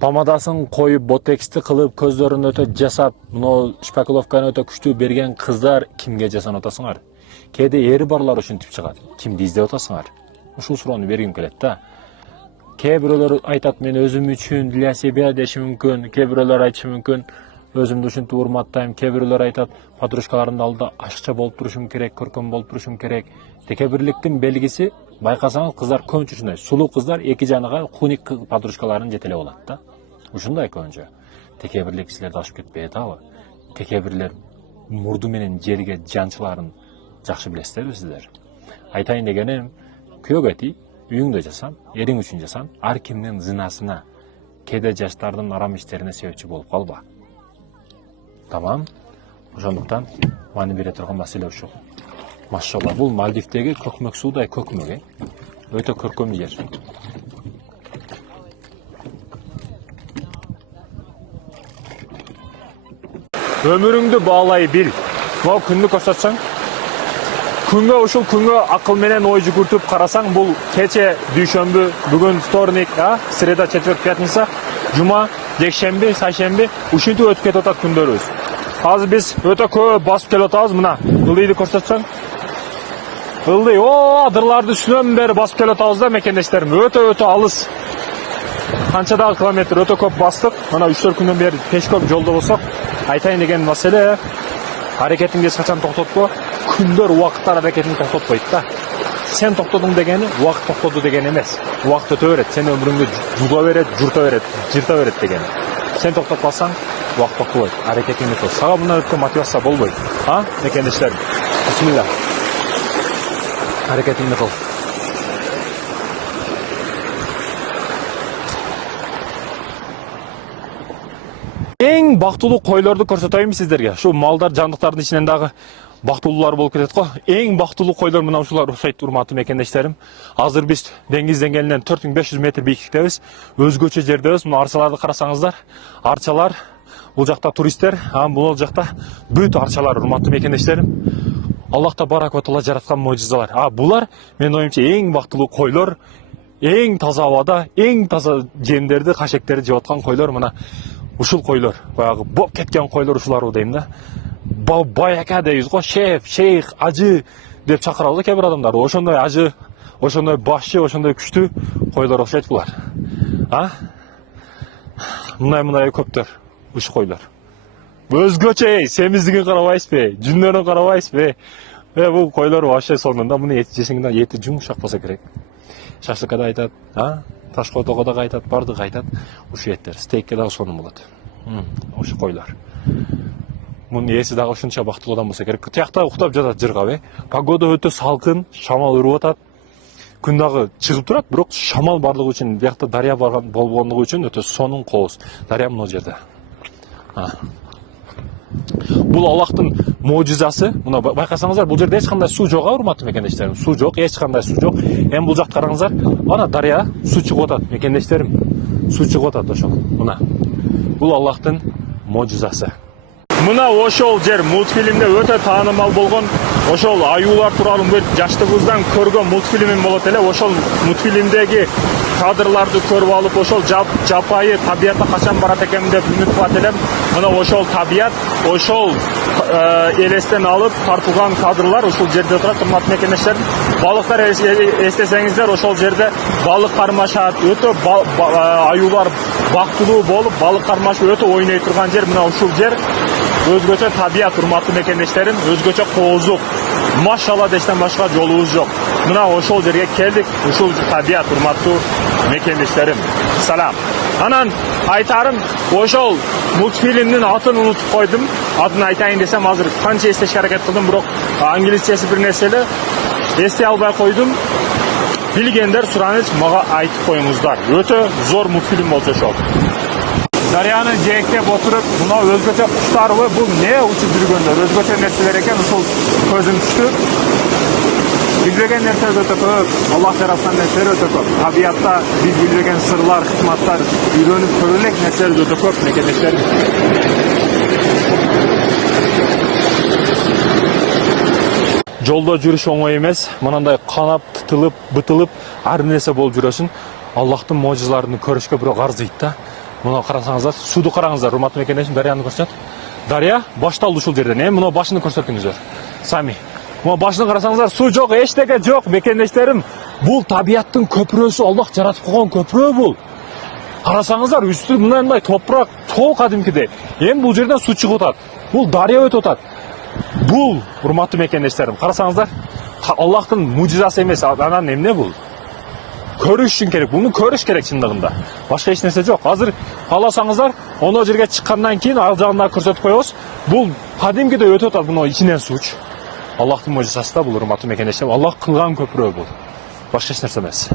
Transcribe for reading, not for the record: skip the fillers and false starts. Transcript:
помадасын коюп, ботексти кылып, көздөрүн өтө жасап, мына шпакловканы өтө күчтүү берген кыздар кимге жасанып атасыңар? Кээде ери барлар ушинтип чыгат. Кимди издеп атасыңар? Ушул суроону бергим келет да. Кээ бирөөлөр айтат, мен өзүм үчүн для себя деши мүмкүн, кээ бирөөлөр айтышы мүмкүн, өзүмдү ушинтип урматтайм, кээ бирөөлөр айтат, подружкалардын алдында ашыкча болуп турушум керек, көркөм болуп турушум керек. Текебирликтин белгиси, байкасаңыз, кыздар көбүнчө ушундай. Сулуу кыздар эки жаныга хуник подружкаларын жетелеп алат да. Ушундай көбүнчө. Текебирлик силерди ашып кетпей атабы? Текебирлер мурду менен жерге жанчыларын жакшы билесиздерби сиздер? Айтайын дегеним, күйөөгө тий, үйүңдө жасан, эриң үчүн жасан, ар кимдин зынасына, кээде жаштардын арам иштерине себепчи болуп калба. Тамам. Ошондуктан маани бере турган маселе ушул. Машалла, бул Мальдивдеги көкмөк суудай көкмөк, өтө көркөм жер. Өмүрүңдү баалай бил. Могу күндү көрсөтсөң, күнгө ушул күнгө акыл менен ой жүгүртүп карасаң, бул кече дүйшөмбү, бүгүн вторник, среда, четверг, пятница, жума, жекшемби, сайшемби, ушинтип өтүп кетип атат күндөрүбүз. Азыр биз өтө көп басып келип атабыз, мына ылдыйды көрсөтсөң. Ылдый, адырларды үстүнөн бери басып келип атабыз да, мекендештерим. Өтө алыс. Канчадагы километр өтө көп бастык. Мына 3-4 күндөн бери пешком жолдо болсок, айтайын деген маселе, аракетиңди эч качан токтотпо. Күндөр убакыттар аракетин токтотпойт да. Сен токтодуң дегени убакыт токтоду деген эмес. Убакыт өтө берет, сен өмүрүңдү жуга берет, жырта берет деген. Сен токтотпасаң, убакыт токтобойт. Аракетиңди кыл. Сага мындан өткөн мотивация болбойт. Мекендештер. Бисмилла. Аракетиңди кыл. Эң бактылуу койлорду көрсөтөйүнбү сиздерге. Шу малдар, жандыктардын ичинен дагы бактылуулар болуп кетет го. Эң бактылуу койлор мына ушулар, урушайт урматтуу мекендештерим. Азыр биз деңиз деңгээлинен 4500 метр бийиктиктебиз. Өзгөчө жердебиз. Мына арчаларды карасаңыздар, арчалар, бул жакта туристтер, бул жакта бүт арчалар, урматтуу мекендештерим. Аллах табарак ва таала жараткан мojizалар. Булар менин оюмча эң бактылуу койлор, эң таза абада, эң таза жемдерди, кашектерди жеп аткан койлор мына ушул койлор. Баягы боп кеткен койлор ушулар дейм да. Баяка дейбиз го, шеф, шейх, ажы деп чакырабыз кээ бир адамдар. Ошондой ажы, ошондой башчы, ошондой күчтүү койлор окшойт булар. Мындай көптөр ушул койлор. Өзгөчө семиздигин карабайсызбы, жүндөрүн карабайсызбы? Бул койлор вообще соңунда муну эти жесеңден эти жумшак болсо керек. Шашлыкка айтат, ташкотого да айтат, бардыгы айтат. Ушул еттер, стейкке дагы сонун болот. Ушул койлор. Мунун ээси дагы ушунча бактылуудан болсо керек. Тиякта уктап жатат жыргап, Погода өтө салкын, шамал уруп атат. Күн дагы чыгып турат, бирок шамал барлыгы үчүн, биякта дарыя болгондугу үчүн өтө сонун кооз. Дарыя мына жерде. Бул Аллахтын мojizасы. Мына байкасаңыздар, бул жерде эч кандай суу жок, урматтуу мекендештерим. Суу жок, эч кандай суу жок. Эми бул жакты караңыздар, ана дарыя суу чыгып атат, мекендештерим. Суу чыгып атат ошол. Мына. Бул Аллахтын мojizасы. Мына ошол жер мультфильмде өтө таанымал болгон, ошол аюулар тууралуу жаштыгыбыздан көргөн мультфильм болот эле. Ошол мультфильмдеги кадрларды көрүп алып, ошол жапайы табиятка качан барат экенмин деп үмүт кылат элем. Мына ошол табият, ошол элестен алып тартылган кадрлар ушул жерде турат, урматтуу мекендештер. Балыктар эстесеңиздер, ошол жерде балык кармашат, өтө аюулар бактылуу болуп, балык кармашып өтө ойной турган жер. Мына ушул жер өзгөчө табият, урматтуу мекендештерим, өзгөчө коозук. Машалла дештен башка жолубуз жок. Мына ошол жерге келдик, ушул табият, урматтуу мекендештерим. Салам. Анан айтарым, ошол мультфильмдин атын унутуп койдум. Атын айтайын десем, азыр канча эстешке аракет кылдым, бирок англисчеси бир нерсе эле эстей албай койдум. Билгендер сураныч мага айтып коюңуздар. Өтө зор мультфильм болчу ошол. Дарыяны жээктеп отуруп, мына өзгөчө куштарбы, бул не учуп жүргөндөр, өзгөчө нерселер экен, ушул көзүм түштү. Билбеген нерсе өтө көп, Аллах жараткан нерселер өтө көп. Табиятта биз билбеген сырлар, кызматтар, үйрөнүп көрө элек нерселер өтө көп, мекендештер. Жолдо жүрүш оңой эмес, мынандай канап, тытылып, бытылып, ар нерсе болуп жүрөсүн. Аллахтын мojizаларын көрүшкө бирок арзыйт да. Мына карасаңыздар, суду караңыздар, урматтуу мекендешим, дарыяны көрсөт. Дарыя башталды ушул жерден. Эми мына башын көрсөтүңүздөр. Сами. Мына башын карасаңыздар, суу жок, эчтеке жок, мекендештерим. Бул табияттын көпүрөсү, Аллах жаратып койгон көпүрө бул. Карасаңыздар, үстү мындай топурак, тоо кадимкидей. Эми бул жерден суу чыгып атат. Бул дарыя өтүп атат. Бул, урматтуу мекендештерим, карасаңыздар, Аллахтын мужизасы эмес, анан эмне бул? Көрүш үчүн керек, буну көрүш керек чындыгында. Башка эч нерсе жок. Азыр кааласаңыздар, оно жерге чыккандан кийин ал жагына көрсөтүп коебуз. Бул кадимкидей өтүп атат, муну ичинен сууч. Аллахтын мужизасы да бул, урматтуу мекендештерим. Аллах кылган көпүрө бул. Башка эч нерсе эмес.